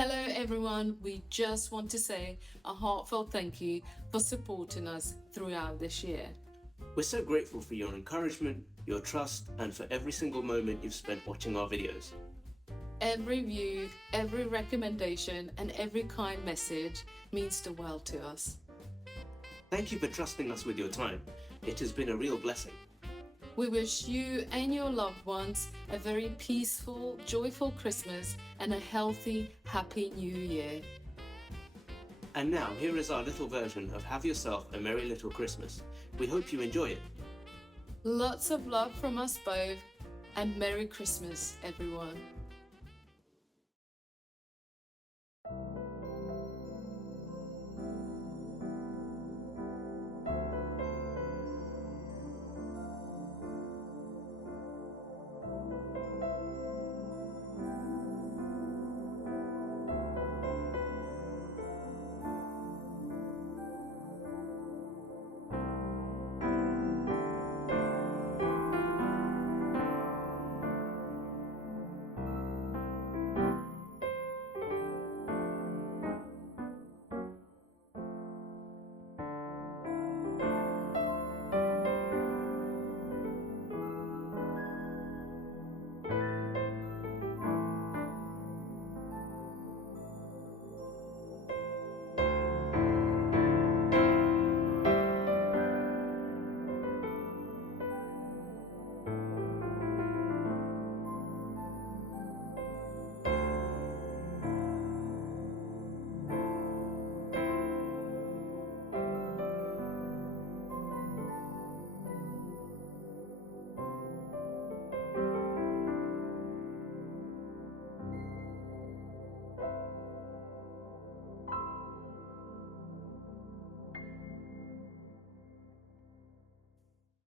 Hello, everyone. We just want to say a heartfelt thank you for supporting us throughout this year. We're so grateful for your encouragement, your trust, and for every single moment you've spent watching our videos. Every view, every recommendation, and every kind message means the world to us. Thank you for trusting us with your time. It has been a real blessing. We wish you and your loved ones a very peaceful, joyful Christmas and a healthy, happy New Year. And now, here is our little version of Have Yourself a Merry Little Christmas. We hope you enjoy it. Lots of love from us both, and Merry Christmas, everyone.